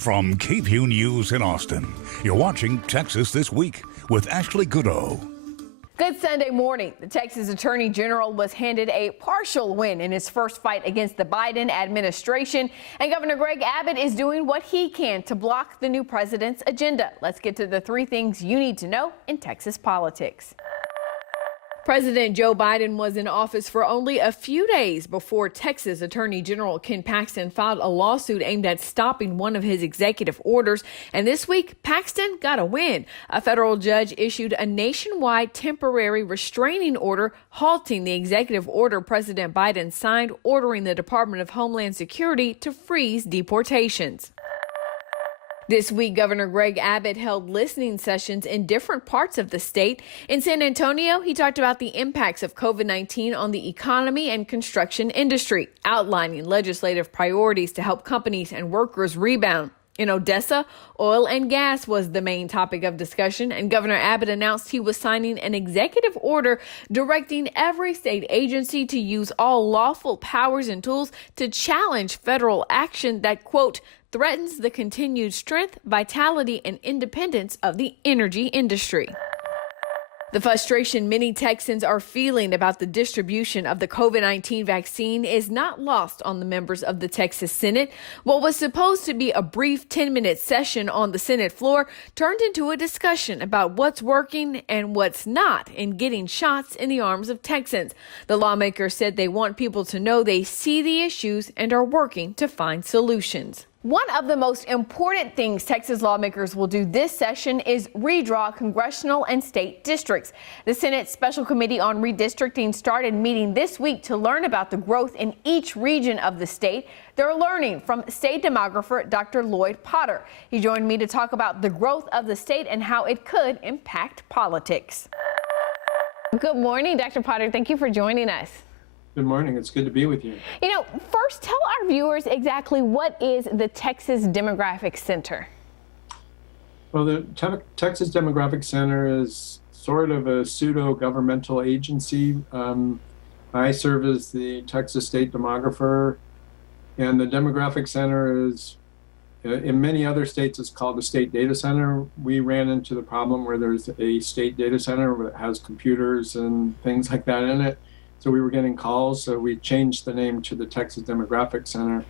From KVUE News in Austin, you're watching Texas This Week with Ashley Goudeau. Good Sunday morning. The Texas Attorney General was handed a partial win in his first fight against the Biden administration, and Governor Greg Abbott is doing what he can to block the new president's agenda. Let's get to the three things you need to know in Texas politics. President Joe Biden was in office for only a few days before Texas Attorney General Ken Paxton filed a lawsuit aimed at stopping one of his executive orders. And this week, Paxton got a win. A federal judge issued a nationwide temporary restraining order halting the executive order President Biden signed, ordering the Department of Homeland Security to freeze deportations. This week, Governor Greg Abbott held listening sessions in different parts of the state. In San Antonio, he talked about the impacts of COVID-19 on the economy and construction industry, outlining legislative priorities to help companies and workers rebound. In Odessa, oil and gas was the main topic of discussion, and Governor Abbott announced he was signing an executive order directing every state agency to use all lawful powers and tools to challenge federal action that, quote, threatens the continued strength, vitality, and independence of the energy industry. The frustration many Texans are feeling about the distribution of the COVID-19 vaccine is not lost on the members of the Texas Senate. What was supposed to be a brief 10-minute session on the Senate floor turned into a discussion about what's working and what's not in getting shots in the arms of Texans. The lawmakers said they want people to know they see the issues and are working to find solutions. One of the most important things Texas lawmakers will do this session is redraw congressional and state districts. The Senate Special Committee on Redistricting started meeting this week to learn about the growth in each region of the state. They're learning from State Demographer Dr. Lloyd Potter. He joined me to talk about the growth of the state and how it could impact politics. Good morning, Dr. Potter. Thank you for joining us. Good morning. It's good to be with you. You know, first tell our viewers exactly what is the Texas Demographic Center? Well, the Texas Demographic Center is sort of a pseudo-governmental agency. I serve as the Texas State Demographer, and the Demographic Center is, in many other states, it's called the State Data Center. We ran into the problem where there's a state data center that has computers and things like that in it. So we were getting calls, so we changed the name to the Texas Demographic Center.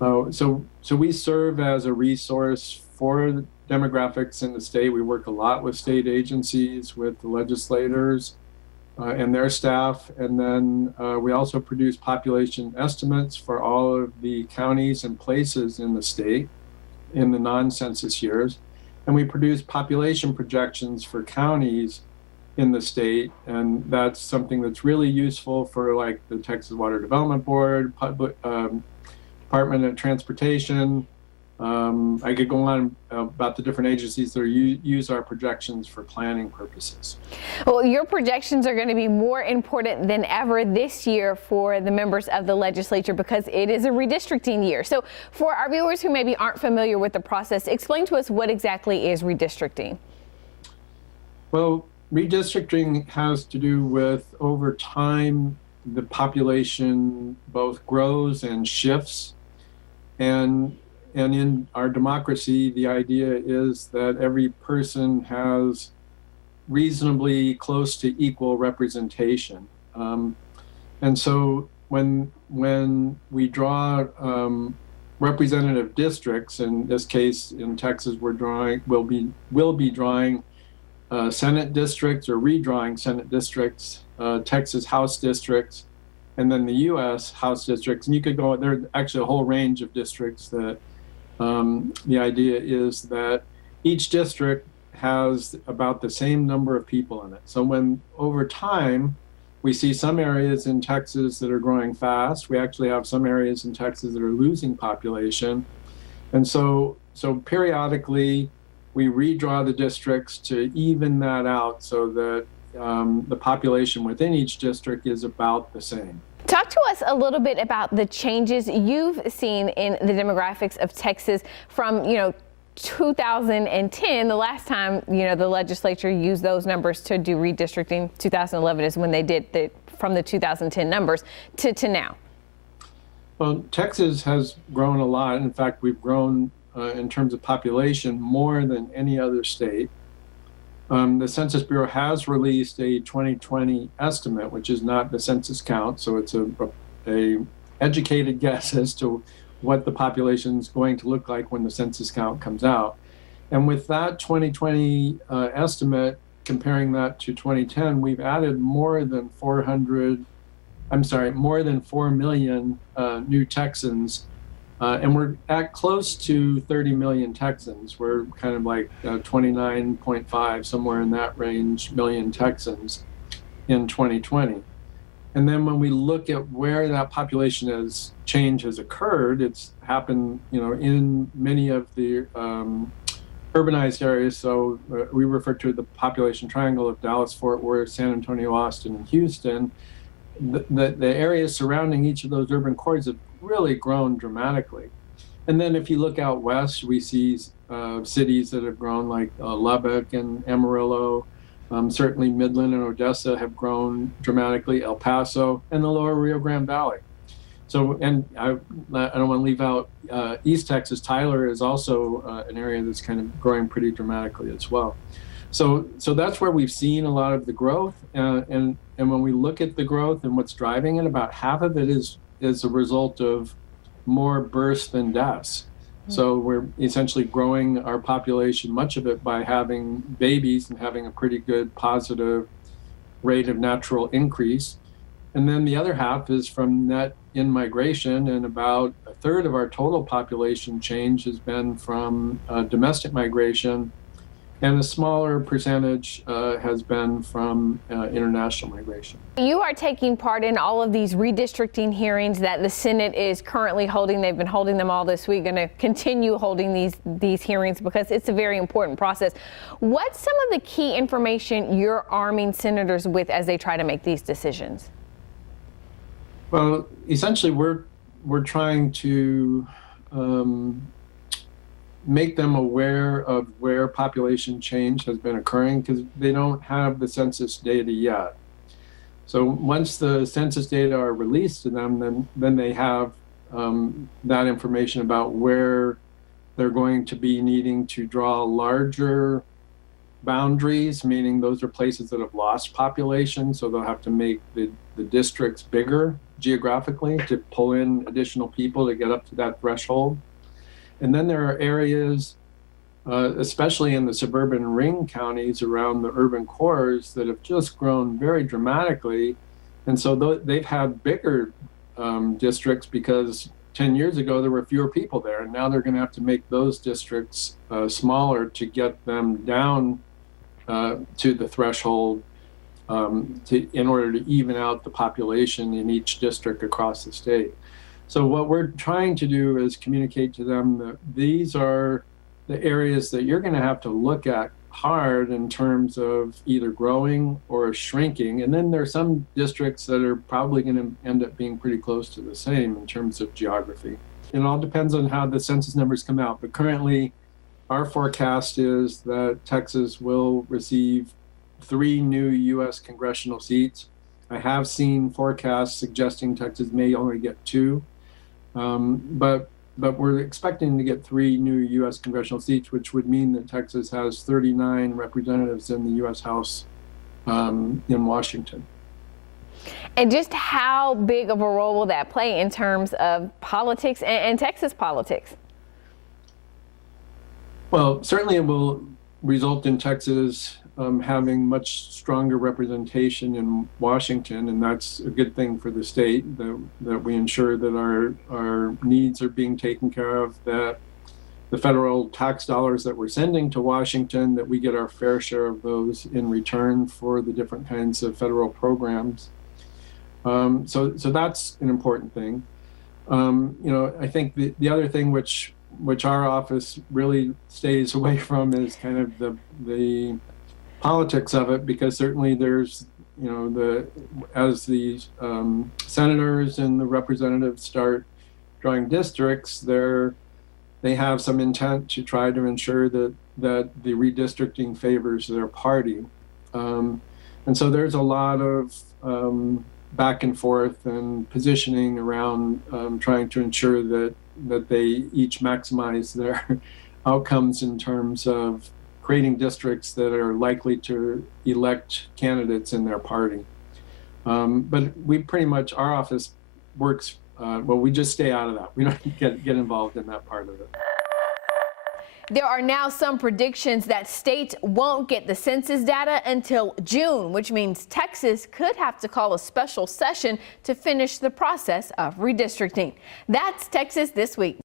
So we serve as a resource for demographics in the state. We work a lot with state agencies, with the legislators and their staff. And then we also produce population estimates for all of the counties and places in the state in the non-census years. And we produce population projections for counties in the state, and that's something that's really useful for like the Texas Water Development Board, Department of Transportation. I could go on about the different agencies that use our projections for planning purposes. Well, your projections are going to be more important than ever this year for the members of the legislature because it is a redistricting year. So for our viewers who maybe aren't familiar with the process, explain to us what exactly is redistricting. Well, redistricting has to do with, over time, the population both grows and shifts. And in our democracy, the idea is that every person has reasonably close to equal representation. And so when we draw representative districts, in this case in Texas, we'll be drawing Senate districts, or redrawing Senate districts, Texas House districts, and then the U.S. House districts. And you could go, there's actually a whole range of districts that the idea is that each district has about the same number of people in it. So when over time, we see some areas in Texas that are growing fast. We actually have some areas in Texas that are losing population. And so periodically, we redraw the districts to even that out so that the population within each district is about the same. Talk to us a little bit about the changes you've seen in the demographics of Texas from, 2010, the last time, the legislature used those numbers to do redistricting. 2011 is when they did from the 2010 numbers to now. Well, Texas has grown a lot. In fact, we've grown in terms of population more than any other state. The Census Bureau has released a 2020 estimate, which is not the census count, so it's a educated guess as to what the population is going to look like when the census count comes out. And with that 2020 estimate, comparing that to 2010, we've added more than 4 million new Texans. And we're at close to 30 million Texans. We're kind of like 29.5, somewhere in that range, million Texans in 2020. And then when we look at where that population change has occurred, it's happened, in many of the urbanized areas. So we refer to the population triangle of Dallas, Fort Worth, San Antonio, Austin, and Houston. The areas surrounding each of those urban cores have really grown dramatically. And then if you look out west, we see cities that have grown like Lubbock and Amarillo. Certainly Midland and Odessa have grown dramatically, El Paso, and the lower Rio Grande Valley. So, and I don't want to leave out East Texas. Tyler is also an area that's kind of growing pretty dramatically as well. So that's where we've seen a lot of the growth. And when we look at the growth and what's driving it, about half of it is a result of more births than deaths. So we're essentially growing our population, much of it by having babies and having a pretty good positive rate of natural increase. And then the other half is from net in-migration, and about a third of our total population change has been from domestic migration, and a smaller percentage has been from international migration. You are taking part in all of these redistricting hearings that the Senate is currently holding. They've been holding them all this week, going to continue holding these hearings because it's a very important process. What's some of the key information you're arming senators with as they try to make these decisions? Well, essentially, we're trying to make them aware of where population change has been occurring, because they don't have the census data yet. So once the census data are released to them, then they have that information about where they're going to be needing to draw larger boundaries, meaning those are places that have lost population, so they'll have to make the districts bigger geographically to pull in additional people to get up to that threshold. And then there are areas, especially in the suburban ring counties around the urban cores, that have just grown very dramatically. And so they've had bigger districts because 10 years ago there were fewer people there. And now they're going to have to make those districts smaller to get them down to the threshold in order to even out the population in each district across the state. So what we're trying to do is communicate to them that these are the areas that you're going to have to look at hard in terms of either growing or shrinking. And then there are some districts that are probably going to end up being pretty close to the same in terms of geography. It all depends on how the census numbers come out. But currently, our forecast is that Texas will receive 3 new U.S. congressional seats. I have seen forecasts suggesting Texas may only get 2. But we're expecting to get 3 new U.S. congressional seats, which would mean that Texas has 39 representatives in the U.S. House in Washington. And just how big of a role will that play in terms of politics and Texas politics? Well, certainly it will result in Texas having much stronger representation in Washington, and that's a good thing for the state, that we ensure that our needs are being taken care of, that the federal tax dollars that we're sending to Washington, that we get our fair share of those in return for the different kinds of federal programs. So that's an important thing. I think the other thing which our office really stays away from is kind of the politics of it, because certainly there's, as the senators and the representatives start drawing districts, they have some intent to try to ensure that the redistricting favors their party. And so there's a lot of back and forth and positioning around trying to ensure that that they each maximize their outcomes in terms of creating districts that are likely to elect candidates in their party. But we pretty much, our office works, well, we just stay out of that. We don't get involved in that part of it. There are now some predictions that states won't get the census data until June, which means Texas could have to call a special session to finish the process of redistricting. That's Texas This Week.